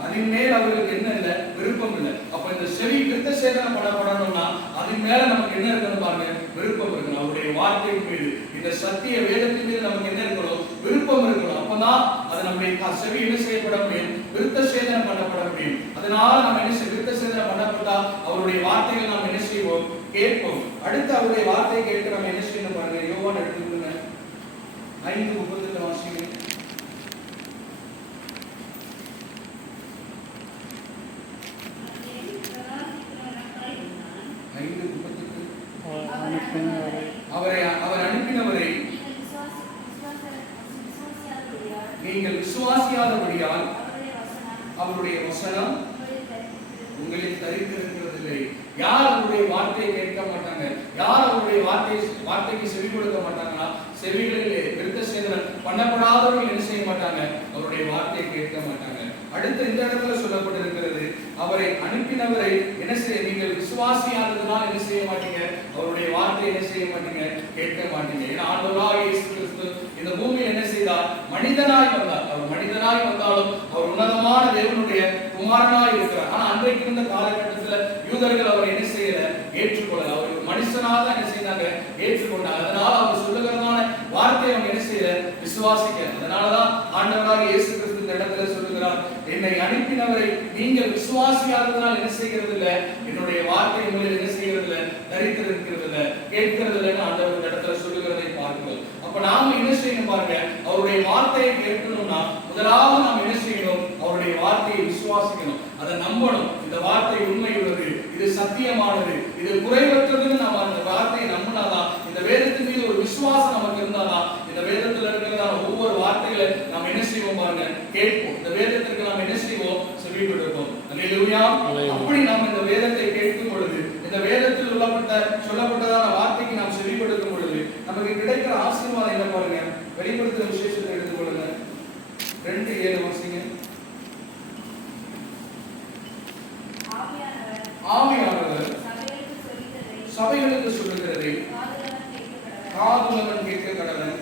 அதன் மேல் அவர்களுக்கு என்ன இல்லை? விருப்பம் இல்லை. அப்ப இந்த செவி விருத்த சேதனம் பண்ணப்படணும்னா அதன் மேல நமக்கு என்ன இருக்கணும் பாருங்க? விருப்பம் இருக்கணும். அவருடைய வார்த்தையின் மீது, இந்த சத்திய வேதத்தின் மீது நமக்கு என்ன இருக்கணும்? விருப்பம் இருக்கணும். அப்பதான் அது நம்முடைய செவி என்ன செய்யப்பட முடியும்? விருத்த சேதனம் பண்ணப்பட முடியும். அதனால நம்ம என்ன விருத்த சேதனம் பண்ணப்பட்டா அவருடைய வார்த்தைகள் நாம் என்ன செய்வோம்? கேட்போம். அடுத்து அவருடைய வார்த்தையை கேட்டு நம்ம என்ன செய்யணும் பாருங்க. யோவான் எடுத்துக்கொள்ளுங்க, 5:38 வாசிங்க. அவர் அனுப்பினவரை நீங்கள் விசுவாசியாதபடியால் அவருடைய வசனம் உங்களில் தரித்திருக்கிறதில்லை. யார் அவருடைய வார்த்தையை கேட்க மாட்டாங்க? யார் அவருடைய வார்த்தைக்கு செவி கொடுக்க மாட்டாங்கன்னா, செவிகளிலே விருத்த சேதனம் பண்ணப்படாதவர்கள் என்ன செய்ய மாட்டாங்க? அவருடைய வார்த்தையை கேட்க மாட்டாங்க. அடுத்து இந்த இடத்துல சொல்லப்பட்டிருக்கிறது, அவரை அனுப்பினவரை என்ன செய்ய, நீங்கள் விசுவாசியாததுனால் என்ன செய்ய மாட்டீங்க? அவருடைய வார்த்தை என்ன செய்ய மாட்டீங்க? கேட்க மாட்டீங்க. ஏன்னா ஆண்டவராகிய இயேசு கிறிஸ்து இந்த பூமியில் என்ன செய்தார்? மனிதனாய் வந்தார். அவர் மனிதனாய் வந்தாலும் அவர் உன்னதமான தேவனுடைய குமாரனாய் இருக்கிறார். ஆனா அன்றைக்கு இருந்த காலகட்டத்துல யூதர்கள் அவரை என்ன செய்யல, ஏற்றுக்கொள்ள. அவர் மனுஷனாக என்ன செய்தாங்க, ஏற்றுக்கொண்டாங்க. அதனால அவர் சொல்லுகிறதான வார்த்தையை அவங்க என்ன செய்யல, விசுவாசிக்க. அதனாலதான் ஆண்டவராக இயேசு கிறிஸ்து இந்த இடத்துல சொல்லுகிறார், என்னை அனுப்பினவரை நீங்கள் விசுவாசியாததால் என்ன செய்கிறது இல்ல, என்னுடைய வார்த்தை உங்களில் என்ன செய்கிறது இல்ல, தரித்திருக்கிறது இல்ல, கேட்கிறது இல்லைன்னு ஆண்டவர் இந்த இடத்துல சொல்லுகிறதை பார்க்கிறோம். அப்ப நாம என்ன செய்யணும் பாருங்க, அவருடைய வார்த்தையை கேட்கணும்னா முதலாவது நாம் என்ன செய்யணும், அவருடைய வார்த்தையை விசுவாசிக்கணும், அதை நம்பணும். இந்த வார்த்தை உண்மை உள்ளது, இது சத்தியமானது, இது குறைவற்றதுன்னு நம்ம அந்த வார்த்தையை நம்பினாதான், இந்த வேதத்தின் மீது ஒரு விசுவாசம் நமக்கு இருந்தாதான், இந்த வேதத்துல இருக்கிறதான ஒவ்வொரு வார்த்தைகளை நாம் என்ன செய்வோம் பாருங்க, கேட்போம். இந்த வேதத்திற்கு நாம் என்ன செய்வோம், செவிப்படுவோம். அல்லேலூயா. அப்படி நாம் இந்த வேதத்தை கேட்கும் பொழுது, இந்த வேதத்தில் சொல்லப்பட்டதான வார்த்தைக்கு நாம் செவிப்படுத்தும் பொழுது நமக்கு கிடைக்கிற ஆசீர்வாதம் என்ன பாருங்க, வெளிப்படுத்துகிற விசேஷத்தை எடுத்துக்கொள்ளுங்க. 2:7 வாசிங்க. ஆவியானவர் சபைகளுக்கு சொல்லுகிறதை காதுள்ளவன் கேட்க கடவன்.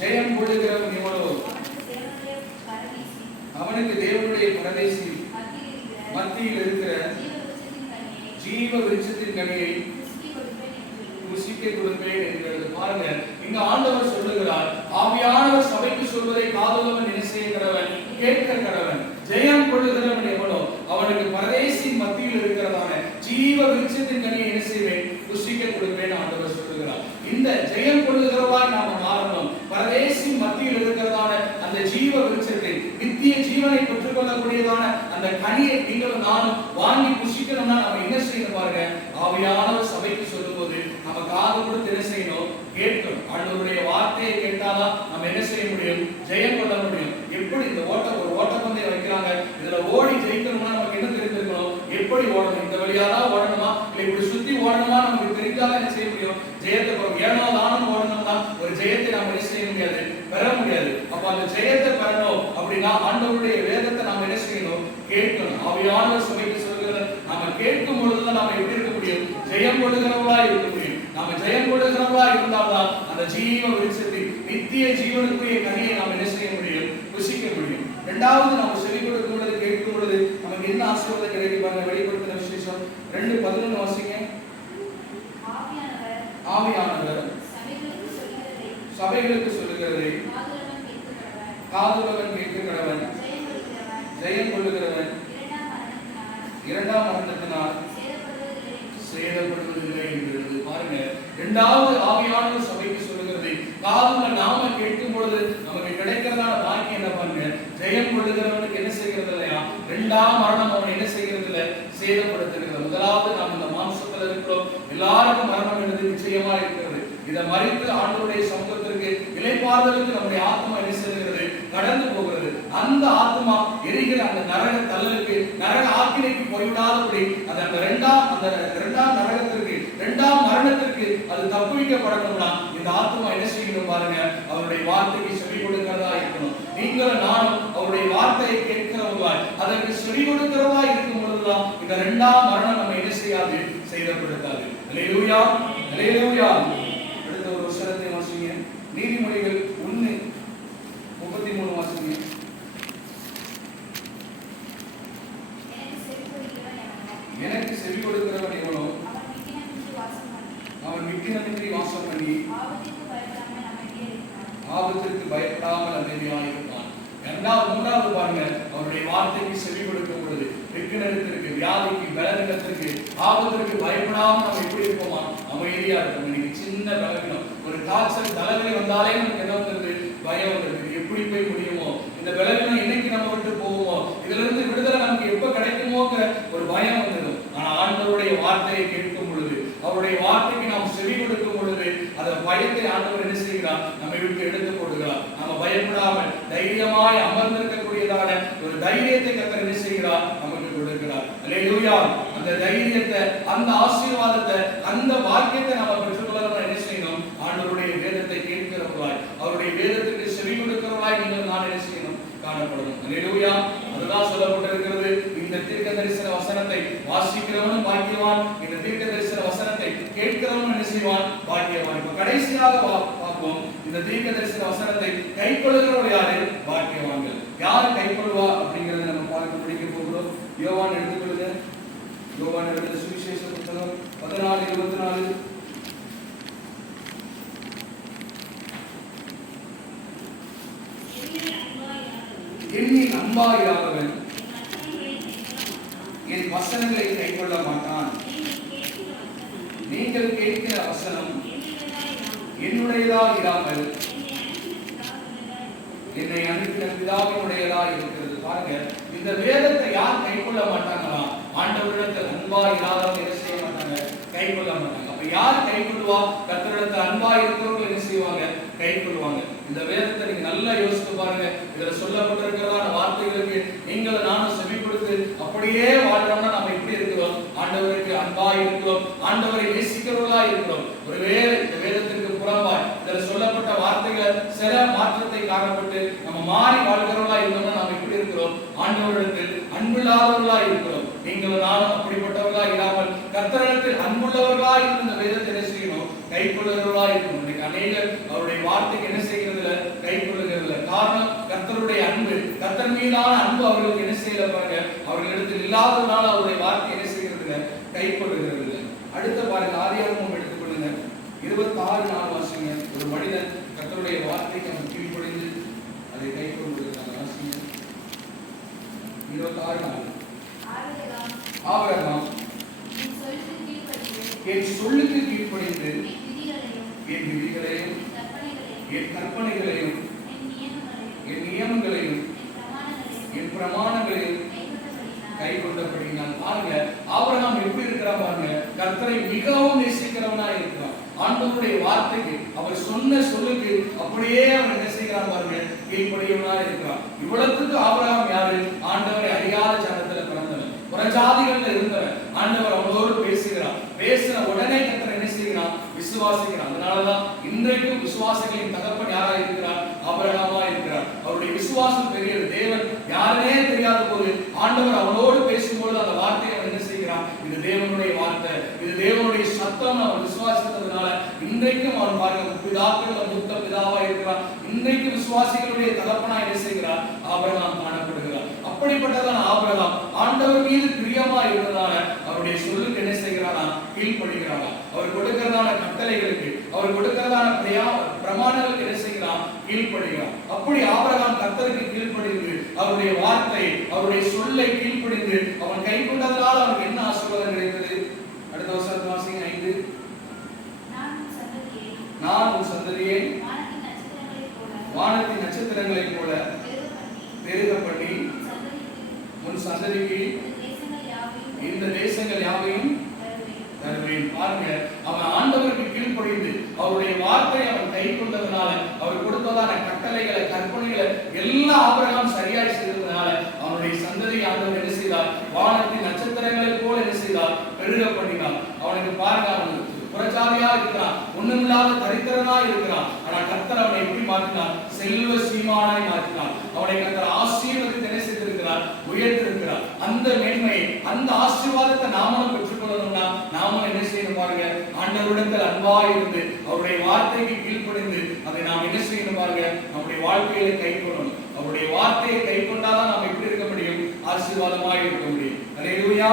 ஜெயம் கொள்ளுகிறவன் எவனோ அவனுக்கு தேவனுடைய பரதேசி மத்தியில் இருக்கிற ஜீவ விருட்சத்தின் கனியை ருசிக்க கொடுப்பேன் என்கிறது. பாருங்க, இங்க ஆண்டவர் சொல்லுகிறார், ஆவியானவர் சபைக்கு சொல்வதை காதுள்ளவன் என்ன செய்ய கடவன், கேட்க கடவன். ஜெயம் கொள்ளுகிறவன் எவனோ அவனுக்கு பரதேசின் மத்தியில் இருக்கிறதான ஜீவ விருட்சத்தின் கனியை என்ன செய்வேன், ருசிக்க கொடுப்பேன் ஆண்டவர் சொல்லுகிறார். இந்த ஜெயம் கொள்ளுகிறவராய் நாம மாறணும். பரதேசின் மத்தியில் இருக்கிறதான அந்த ஜீவ விருட்சத்தை, நித்திய ஜீவனை பெற்றுக்கொள்ளக்கூடியதான அந்த கனியை நீங்களும் நானும் வாங்கி புசிக்கணும்னா நம்ம என்ன செய்யணும் பாருங்க, ஆவியானவர் சபைக்கு சொல்லும்போது நம்ம காது கொடுத்து என்ன செய்யணும், கேட்கணும். ஆண்டவருடைய வார்த்தையை கேட்டாதான் நம்ம என்ன செய்ய முடியும், ஜெயம் கொள்ள முடியும். எப்படி இந்த ஒரு ஓட்டப்பந்தயம் வைக்கிறாங்க, இதுல ஓடி ஜெயிக்கணும்னா நமக்கு என்ன தெரிஞ்சிருக்கணும், எப்படி ஓடணும், இந்த வழியாதான் ஓடணுமா இல்ல இப்படி சுத்தி ஓடணுமா நமக்கு தெரிஞ்சாதான் என்ன செய்ய முடியும், ஜெயத்தை பெறும். ஏனோ தானும் ஓடணும்னா ஒரு ஜெயத்தை நம்ம என்ன செய்ய முடியாது, பெற முடியாது. அப்ப அந்த ஜெயத்தை பெறணும் அப்படின்னா ஆண்டவருடைய வேதத்தை நாம என்ன செய்யணும், கேட்கணும். ஆவியானவர் சபைக்கு சொல்லுகிறத நாம கேட்கும் பொழுதுதான் நாம எப்படி இருக்க முடியும், ஜெயம் கொள்ளுகிறவர்களா இருக்க முடியும். நாம ஜெயம் கொள்ளுகிறவர்களா இருந்தால்தான் அந்த ஜீவ விருட்சத்தின் நித்திய ஜீவனுக்குரிய கனியை நாம் என்ன செய்ய முடியும், ருசிக்க முடியும். இரண்டாவது நாம செவி கொடுக்கும் பொழுது, கேட்கும் பொழுது நமக்கு என்ன ஆசீர்வாதம் கிடைக்கும் பாருங்க. வெளிப்படுத்தின விசேஷம் 2:11 வாசிங்க. ஆவியானவர் சபைகளுக்கு சொல்லுகிறதை காதுள்ளவன் கேட்க கடவன். ஜெயம் கொள்ளுகிறவன் இரண்டாம் மரணத்தினால் சேதப்படுவதில்லை என்கிறது. பாருங்க, இரண்டாவது ஆவியானவர் சபைக்கு சொல்லுகிறது, காதுள்ள நாம கேட்கும் பொழுது நமக்கு கிடைக்கிறதான பாக்கியம் என்ன பாருங்க, ஜெயம் கொள்ளுகிறவனுக்கு என்ன செய்கிறது இல்லையா, இரண்டாம் மரணம் அவன் என்ன செய்கிறது இல்லை, சேதப்படுத்துகிறது. முதலாவது நாம் இந்த மாம்சத்தில் இருக்கிறோம், எல்லாருக்கும் மரணம் என்பது நிச்சயமா இருக்கிறது. இதை மறித்து ஆண்டவருடைய சமூகத்திற்கு இளைப்பாறுதலுக்கு நம்முடைய ஆத்மா என்ன செய்கிறது, கடந்து போகிறது. அந்த ஆத்மா எரிகிற அந்த நரக தள்ளலுக்கு, நரக ஆக்கினைக்கு போய்விடாதபடி அந்த இரண்டாம் நரகத்திற்கு, இரண்டாம் மரணத்திற்கு அது தப்புவிக்கப்படணும்னா இந்த ஆத்மா என்ன செய்யணும் பாருங்க, அவருடைய வார்த்தைக்கு செவி கொடுக்கிறதா இருக்கணும். நீங்களும் நானும் அவருடைய வார்த்தையை கேட்கிறவர்களாய் அதற்கு செவி கொடுக்கிறதா இருக்கும் பொழுதுதான் இந்த இரண்டாம் மரணம் நம்ம என்ன செய்யாது, செய்தப்படுத்தாது. அல்லேலூயா, அல்லேலூயா. அடுத்த ஒரு வசனத்தை வாசிங்க. நீதிமொழிகள் 1:33 வாசிங்க. எனக்கு செவி கொடுக்கிறவன் எவனோ அவன் விக்கினமின்றி வாசம் பண்ணி ஆபத்திற்கு பயப்படாமல் அமைதியாக இருப்பான். மூன்றாவது பாருங்க, அவருடைய வார்த்தைக்கு செவி கொடுக்கும் பொழுது விக்கினத்திற்கு, வியாதிக்கு, பலவீனத்திற்கு, ஆபத்திற்கு பயப்படாமல் நம்ம எப்படி இருப்போமா, அமைதியா இருக்கும். இன்னைக்கு சின்ன பலவீனம், ஒரு காய்ச்சல் தலைவலி வந்தாலே நமக்கு என்ன வந்துருது, பயம் வந்துருது. எப்படி போய் முடியுமோ, இந்த பலவீனம் இன்னைக்கு நம்ம விட்டு போவோமோ, இதுல இருந்து விடுதலை நமக்கு எப்ப கிடைக்குமோங்கிற ஒரு பயம் வந்துடும். ஆனா ஆண்டவருடைய வார்த்தையை கேட்கும் பொழுது, அவருடைய வார்த்தைக்கு நாம் செவி கொடுக்கும் பொழுது அந்த பயத்தை ஆண்டவர் என்ன செய்கிறார், நம்மை விட்டு எடுத்து போடுகிறார். நம்ம பயப்படாமல் தைரியமாய் அமர்ந்திருக்கக்கூடியதான ஒரு தைரியத்தை கர்த்தர் என்ன செய்கிறார், நமக்கு கொடுக்கிறார். அல்லேலூயா. அந்த தைரியத்தை, அந்த ஆசீர்வாதத்தை, அந்த பாக்கியத்தை நாம பெற்றுக்கொள்ள என்ன செய்யணும், ஆண்டவருடைய வேதத்தை கேட்கிறவர்களாய், அவருடைய வேதத்துக்கு செவி கொடுக்கிறவர்களாய் நீங்கள் நான் என்ன செய்யணும், காணப்படணும். அல்லேலூயா. அதுதான் சொல்லப்பட்டிருக்கிறது. இந்த தீர்க்க தரிசன வசனத்தை வாசிக்கிறவனும் பாக்கியவான், இந்த தீர்க்க தரிசன வசனத்தை கேட்கிறவனும் என்ன செய்வான், பாக்கியவான். இப்ப கடைசியாக பார்ப்போம், இந்த தீர்க்க தரிசன வசனத்தை கைக்கொள்ளுகிறவர் யாரு, பாக்கியவான்கள். யார் கைக்கொள்வா அப்படிங்கறத நம்ம பார்க்க படிக்க போகிறோம். யோவான் எடுத்துக்கொள்ளுங்க. யோவான் எழுதின சுவிசேஷ புத்தகம் 14:24. என்னில் அன்பாயிராதவன் என் வசனங்களை கைக்கொள்ள மாட்டான். நீங்கள் கேட்கிற வசனம் என்னுடையதாக இராமல் என்னை அனுப்பின பிதாவினுடையதாக இருக்கிறது. பாருங்க, இந்த வேதத்தை யார் கைக்கொள்ள மாட்டாங்களா? ஆண்டவரிடத்தில் அன்பா இராதவங்க என்ன செய்ய மாட்டாங்க? கைக்கொள்ள மாட்டாங்க. அப்ப யார் கைக்கொள்வா? கர்த்தரிடத்தில் அன்பா இருக்கிறவங்க என்ன செய்வாங்க? கைக்கொள்வாங்க. இந்த வேதத்தை நீங்க நல்லா யோசித்து பாருங்க. இதுல சொல்லப்பட்டிருக்கிறதான வார்த்தைகளுக்கு நீங்கள் நானும் செவி கொடுத்து அப்படியே வாழ்றோம்னா நம்ம எப்படி இருக்கிறோம்? ஆண்டவருக்கு அன்பா இருக்கிறோம், ஆண்டவரை நேசிக்கிறவர்களா இருக்கிறோம். ஒருவேளை இந்த வேதத்திற்கு புறம்பாய் இதுல சொல்லப்பட்ட வார்த்தைகள் சில மாற்றத்தை காணப்பட்டு நம்ம மாறி வாழ்கிறவர்களா இருந்தோம்னா நம்ம எப்படி இருக்கிறோம்? ஆண்டவரிடத்தில் அன்பில்லாதவர்களா இருக்கிறோம். நீங்கள் நானும் அப்படிப்பட்டவர்களா இல்லாமல் கர்த்தரிடத்தில் அன்புள்ளவர்களா இருந்து இந்த வேதத்தை என்ன செய்யணும்? கைக்கொள்ளுகிறவர்களா இருக்கணும். அநேகர் அவருடைய வார்த்தைக்கு என்ன செய்கிறதுல? கைக்கொள்ளுகிறதுல. காரணம், கர்த்தருடைய அன்பு, கர்த்தர் மீதான அன்பு அவர்களுக்கு என்ன செய்யல பாருங்க, அவர்களிடத்தில் இல்லாததுனால அவருடைய வார்த்தை என்ன செய்கிறதுல? கைக்கொள்ளுகிறது. அடுத்த பாருங்க, ஆதியாகமம் எடுத்துக்கொள்ளுங்க. 26:4 வாசிங்க. ஒரு மனிதன் கர்த்தருடைய வார்த்தைக்கு அவன் கீழ்ப்படிந்து அதை கைக்கொள்ளுகிறான். வாசிங்க 26:4. ஆபிரகாம் என் சொல்லுக்கு கீழ்ப்படிந்து என் விதிகளையும் என் கற்பனைகளையும் என் நியமங்களையும் என் பிரமாணங்களையும் கை கொண்டபடினால். பாருங்க, ஆபிரகாம் எப்படி இருக்கிறான் பாருங்க. கர்த்தரை மிகவும் நேசிக்கிறவனா இருக்கிறான். ஆண்டவருடைய வார்த்தைக்கு, அவர் சொன்ன சொல்லுக்கு அப்படியே அவன் என்ன செய்கிறான் பாருங்க, கீழ்ப்படியவனா இருக்கிறான். இவ்வளவுக்கு ஆபிரகாம் யாரு? ஆண்டவரை அறியாத ஜனத்துல பிறந்தவன், புறஜாதிகள்ல இருந்தவன். ஆண்டவர் அவனோடு பேசுகிறான். பேசின உடனே கர்த்தர் என்ன செய்கிறான்? விசுவாசிக்கிறான். அதனாலதான் இன்றைக்கும் விசுவாசிகளின் தகப்பன் யாரா இருக்கிறார்? ஆபிரகாமா இருக்கிறார். அவருடைய விசுவாசம் பெரியது. தேவன் யாருனே தெரியாத போது ஆண்டவர் அவனோடு பேசும்போது அந்த வார்த்தையை அவன் என்ன செய்கிறான்? இது தேவனுடைய வார்த்தை, இது தேவனுடைய சத்தம். அவன் விசுவாசித்ததுனால இன்றைக்கும் அவன் பாருங்க, பிதாக்கள் மூத்த பிதாவா இருக்கிறான். இன்றைக்கு விசுவாசிகளுடைய தகப்பனா என்ன செய்கிறார்? ஆபிரகாம் காணப்படுகிறார். அப்படிப்பட்டதான ஆபிரகாம் ஆண்டவர் மீது பிரியமா இருந்ததால அவருடைய சொல்லுக்கு என்ன செய்கிறாரா? கீழ்ப்படுகிறாரா? அவர் கொடுக்கிறதான கட்டளைகளுக்கு, அவர் கொடுக்கிறதான பிரமாணங்களுக்கு என்ன செய்கிறான்? கீழ்ப்படுகிறார். அப்படி ஆபிரகாம் கர்த்தருக்கு கீழ்ப்படிந்து அவருடைய வார்த்தை, அவருடைய சொல்லை கீழ்ப்படிந்து அவன் கை கொண்டதனால் அவனுக்கு என்ன ஆசீர்வாதம் கிடைத்தது? அடுத்த வசனத்தை வாசிங்க. 5. நான் உன் சந்ததியை வானத்தின் நட்சத்திரங்களைப் போல பெருக பண்ணி உன் சந்ததிக்கு இந்த தேசங்கள் யாவையும் தருவேன். பாருங்க, அவன் ஆண்டவருக்கு கீழ்ப்படிந்து அவருடைய வார்த்தை அவன் கை கொண்டதுனால, அவர் கொடுத்ததான கட்டளைகளை, கற்பனைகளை எல்லாம் ஆபிரகாம் சரியாய் செய்ததுனால அவனுடைய சந்ததி ஆண்டவர் என்ன செய்தார்? வானத்தின் நட்சத்திரங்களைப் போல என்ன செய்தார்? பெருக பண்ணினார். அவனுக்கு பாருங்க, அவனுக்கு புறஜாதியா இருக்கிறான், ஒண்ணுமில்லாத தரித்திரனா இருக்கிறான். ஆனா கர்த்தர் அவனை எப்படி மாற்றினார்? செல்வ சீமானாய் மாற்றினார். அவனை கர்த்தர் ஆசீர்வதித்து என்ன செய்திருக்கிறார்? உயர்த்திருக்கிறார். அந்த மேன்மையை, அந்த ஆசீர்வாதத்தை நாமளும் பெற்றுக்கொள்ளணும்னா நாம என்ன செய்யணும் பாருங்க, ஆண்டவரிடத்தில் அன்பா இருந்து அவருடைய வார்த்தைக்கு கீழ்ப்படிந்து அதை நாம் என்ன செய்யணும் பாருங்க, நம்முடைய வாழ்க்கையில கை கொள்ளணும். அவருடைய வார்த்தையை கை கொண்டாதான் நாம் எப்படி இருக்க முடியும்? ஆசீர்வாதமாய் இருக்க முடியும். அல்லேலூயா.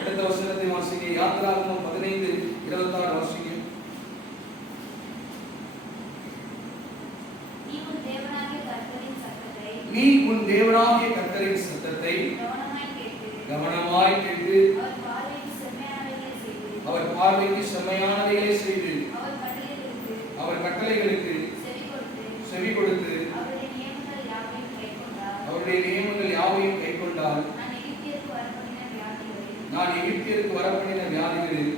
அடுத்த வசனத்தை வாசிங்க. யாத்திராகமம் 15:26 வாசிங்க. நீ உன் தேவனாகிய கர்த்தரின் சத்தத்தை கவனமாய் கேட்டு அவர் பார்வைக்கு செம்மையானவைகளை செய்து அவர் கட்டளைகளுக்கு செவி கொடுத்து அவருடைய நியமங்கள் யாவையும் கைக்கொண்டால் நான் எகிப்தியருக்கு வரப்பண்ணின வியாதிகளில்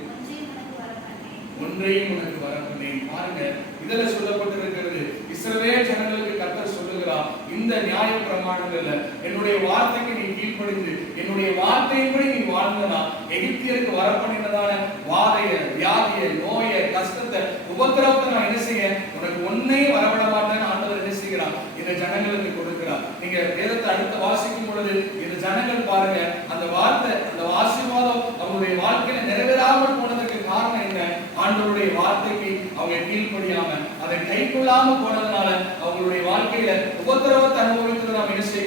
ஒன்றையும் உனக்கு வரப்பண்ணேன். பாருங்க, இதுல சொல்லப்பட்டிருக்கிறது, இஸ்ரவேல் ஜனங்களுக்கு கர்த்தர் சொல்லுகிறார், இந்த நியாய பிரமாணங்கள்ல என்னுடைய வார்த்தைக்கு நீ கீழ்ப்படிந்து என்னுடைய வார்த்தையின்படி நீ வாழ்ந்தனா எகிப்தியருக்கு வரப்பண்ணினதான வாதைய, வியாதிய, நோய, கஷ்டத்தை, உபத்திரவத்தை நான் என்ன செய்ய உனக்கு ஒன்னையும் வரவிட மாட்டேன்னு ஆண்டவர் என்ன செய்கிறார்? இந்த ஜனங்களுக்கு கொடுக்கிறார். நீங்க வேதத்தை அடுத்து வாசிக்கும் பொழுது இந்த ஜனங்கள் பாருங்க, அந்த வார்த்தை, அந்த ஆசீர்வாதம் அவங்களுடைய வாழ்க்கையில நிறைவேறாமல் போனதுக்கு காரணம் என்ன? ஆண்டவருடைய வார்த்தைக்கு அவங்க கீழ்ப்படியாம அதை கை கொள்ளாம போனதுனால அவங்களுடைய வாழ்க்கையில உபத்திரவத்தை அனுபவித்தது நாம் என்ன செய்ய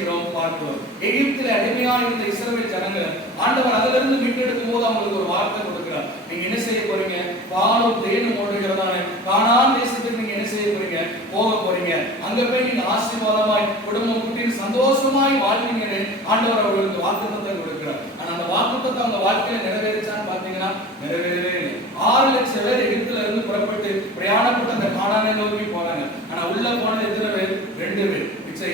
எகிப்திலே அடிமையா இருந்த இஸ்ரவேல் ஜனங்கள் ஆண்டவர் அதிலிருந்து மீட்டெடுக்கும் போது அவங்களுக்கு ஒரு வார்த்தை கொடுக்கிறார். நீங்க என்ன செய்ய போறீங்க? பாலும் தேனும் ஓடுகிறதான கானான் தேசத்துக்கு நீங்க என்ன செய்ய போறீங்க? போக போறீங்க. அங்க போய் நீங்க ஆசீர்வாதமாய் குடும்பம் குட்டின்னு சந்தோஷமாய் வாழ்வீங்கன்னு ஆண்டவர் அவர்களுக்கு வாக்குத்தத்தத்தை கொடுக்கிறார். ஆனா அந்த வாக்குத்தத்தம் அவங்க வாழ்க்கையில நிறைவேறிச்சான்னு பாத்தீங்கன்னா நிறைவேறவே இல்லை. 6 லட்சம் பேர் எகிப்துல இருந்து புறப்பட்டு பிரயாணப்பட்டு அந்த கானானை நோக்கி போனாங்க. ஆனா உள்ள போனது எத்தனை பேர்? 2 பேர்.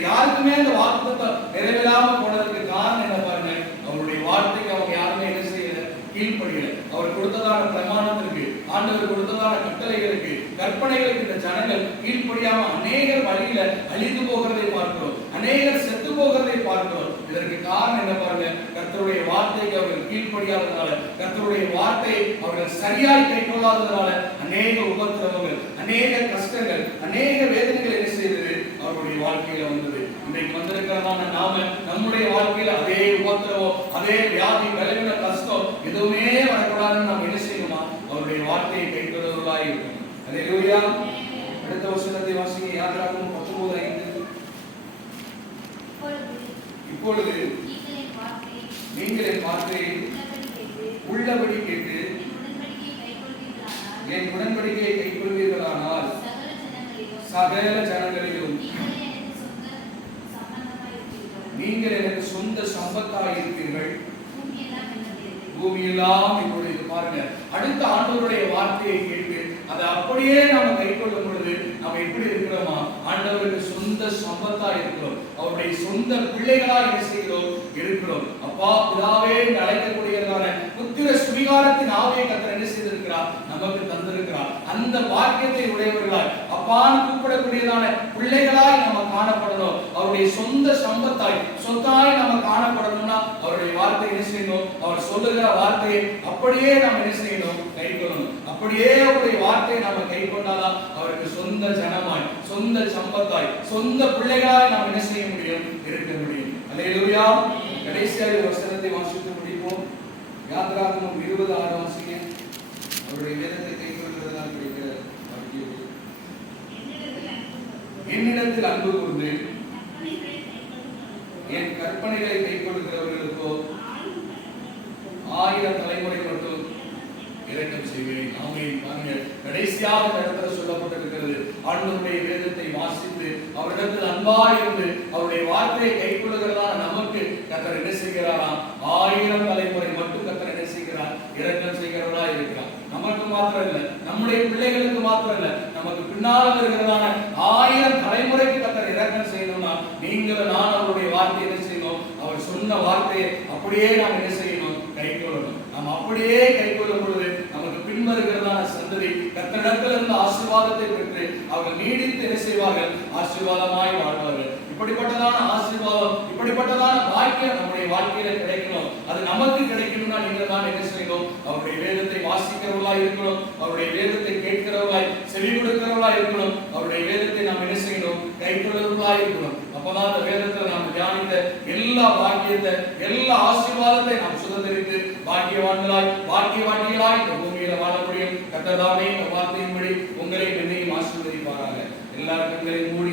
யாருக்குமே அந்த வாக்குத்தத்தம் நிறைவேறாம போனதுக்கு காரணம் என்ன பாருங்க, அவருடைய வார்த்தைக்கு அவங்க யாருமே என்ன செய்யல, கீழ்ப்படியல. அவர் கொடுத்ததான பிரமாணத்திற்கு, ஆண்டவர் கொடுத்ததான கட்டளைகளுக்கு, கற்பனைகளுக்கு இந்த ஜனங்கள் கீழ்ப்படியாம அநேகர் வழியில அழிந்து போகிறதை பார்க்கிறோம், அநேகர் செத்து போகிறதை பார்க்கிறோம். இதற்கு காரணம் என்ன பாருங்க, கர்த்தருடைய வார்த்தைக்கு அவர்கள் கீழ்ப்படியாததுனால, கர்த்தருடைய வார்த்தையை அவர்கள் சரியாய் கைக்கொள்ளாததுனால அநேக உபத்திரவங்கள், அநேக கஷ்டங்கள், அநேக வேதனைகள் என்ன செய்தது அவருடைய வாழ்க்கையில வந்தது. இன்றைக்கு வந்திருக்கிறதான நாம நம்முடைய வாழ்க்கையில அதே உபத்திரவம், அதே வியாதி, பலவீன, கஷ்டம் எதுவுமே வரக்கூடாதுன்னு நாம் என்ன செய்யணுமா? அவருடைய வார்த்தையை கைக்கொள்வதாய் இருக்கணும். அல்லேலூயா. அடுத்த வசனத்தை வாசிங்க. யாத்திராகமம் 19:5. இப்பொழுது நீங்கள் என் வார்த்தையை உள்ளபடி கேட்டு என் உடன்படிக்கையை கைக்கொள்வீர்களானால் சகல ஜனங்களிலும் நீங்கள் எனக்கு சொந்த சம்பத்தாக இருப்பீர்கள். பூமியெல்லாம் இப்பொழுது பாருங்க, அடுத்த ஆண்டவருடைய வார்த்தையை கேட்டு அதை அப்படியே நாம கைக்கொள்ளும் பொழுது நாம எப்படி இருக்கிறோமா? ஆண்டவருக்கு சொந்த சம்பத்தா இருக்கிறோம், அவருடைய சொந்த பிள்ளைகளா என்ன செய்கிறோம்? இருக்கிறோம். அப்பா பிதாவே அழைக்கக்கூடியதான புத்திர சுவிகாரத்தின் ஆவியை கர்த்தர் என்ன செய்திருக்கிறார்? நமக்கு தந்திருக்கிறார். அந்த பாக்கியத்தை உடையவர்களாய் அப்பான்னு கூப்பிடக்கூடியதான பிள்ளைகளாய் நம்ம காணப்படணும். அவருடைய சொந்த சம்பத்தாய், சொத்தாய் நம்ம காணப்படணும்னா அவருடைய வார்த்தை என்ன செய்யணும்? அவர் சொல்லுகிற வார்த்தையை அப்படியே நாம் என்ன செய்யணும்? கைக்கொள்ளணும். அப்படியே அவருடைய வார்த்தையை நாம கைக்கொண்டாதான் அவருக்கு சொந்த ஜனமாய், சொந்த சம்பத்தாய், சொந்த பிள்ளைகளாய் நாம் என்ன செய்ய முடியும்? இருக்க முடியும். அல்லேலூயா. கடைசியாக ஒரு வசனத்தை வாசித்து முடிப்போம். யாத்திராகமம் 20:6 வாசிங்க. அவருடைய வேதத்தை கைக்கொள்வதால் கிடைக்கிற பாக்கியம். என்னிடத்தில் அன்பு கூர்ந்து என் கற்பனைகளை கைக்கொள்கிறவர்களுக்கோ 1000 தலைமுறை மட்டும் இரக்கம் செய்வேன். ஆமென். பாருங்க, கடைசியாக இந்த இடத்துல சொல்லப்பட்டிருக்கிறது, ஆண்டவருடைய வேதத்தை வாசித்து அவரிடத்தில் அன்பாய் இருந்து அவருடைய வார்த்தையை கைக்கொள்ளுகிறதான நமக்கு கர்த்தர் என்ன செய்கிறாராம்? 1000 தலைமுறை மட்டும் கர்த்தர் என்ன செய்கிறார்? இரக்கம் செய்கிறவரா இருக்கிறார். நமக்கு மாத்திரம் இல்ல, நம்முடைய பிள்ளைகளுக்கு மாத்திரம் இல்ல, நமக்கு பின்னால் வருகிறதான 1000 தலைமுறைக்கு கர்த்தர் இரக்கம் செய்யணும்னா நீங்கள் நான் அவருடைய வார்த்தையை என்ன செய்யணும்? அவர் சொன்ன வார்த்தையை அப்படியே நாம் என்ன செய்யணும்? கைக்கொள்ளணும். நாம் அப்படியே கைக்கொள்ளும் பொழுது நமக்கு பின்வருகிறதான சந்ததி கர்த்தரிடத்திலிருந்து ஆசீர்வாதத்தை பெற்று அவர்கள் நீடித்து என்ன செய்வார்கள்? ஆசீர்வாதமாய் வாழ்வார்கள். இப்படிப்பட்டதான ஆசீர்வாதம், இப்படிப்பட்டதான பாக்கியம் நம்முடைய வாழ்க்கையில கிடைக்கணும். அது நமக்கு கிடைக்கணும்னா நீங்க தான் என்ன செய்யணும்? அவருடைய வேதத்தை வாசிக்கிறவர்களா இருக்கணும், அவருடைய வேதத்தை கேட்கிறவர்களாய், செவி கொடுக்கிறவர்களா இருக்கணும், அவருடைய வேதத்தை நாம் என்ன செய்யணும்? கைக்கொள்ளுவர்களா இருக்கணும். அப்பதான் அந்த வேதத்தை நாம் தியானித்த எல்லா பாக்கியத்தை, எல்லா ஆசீர்வாதத்தை நாம் சுதந்திரித்து பாக்கியவான்களாய், பாக்கியவான்களாய் இந்த பூமியில வாழ முடியும். கர்த்தர் தாமே இந்த வார்த்தையின்படி உங்களை என்னையும் ஆசீர்வதிப்பாராக. எல்லாரும் கண்களை மூடி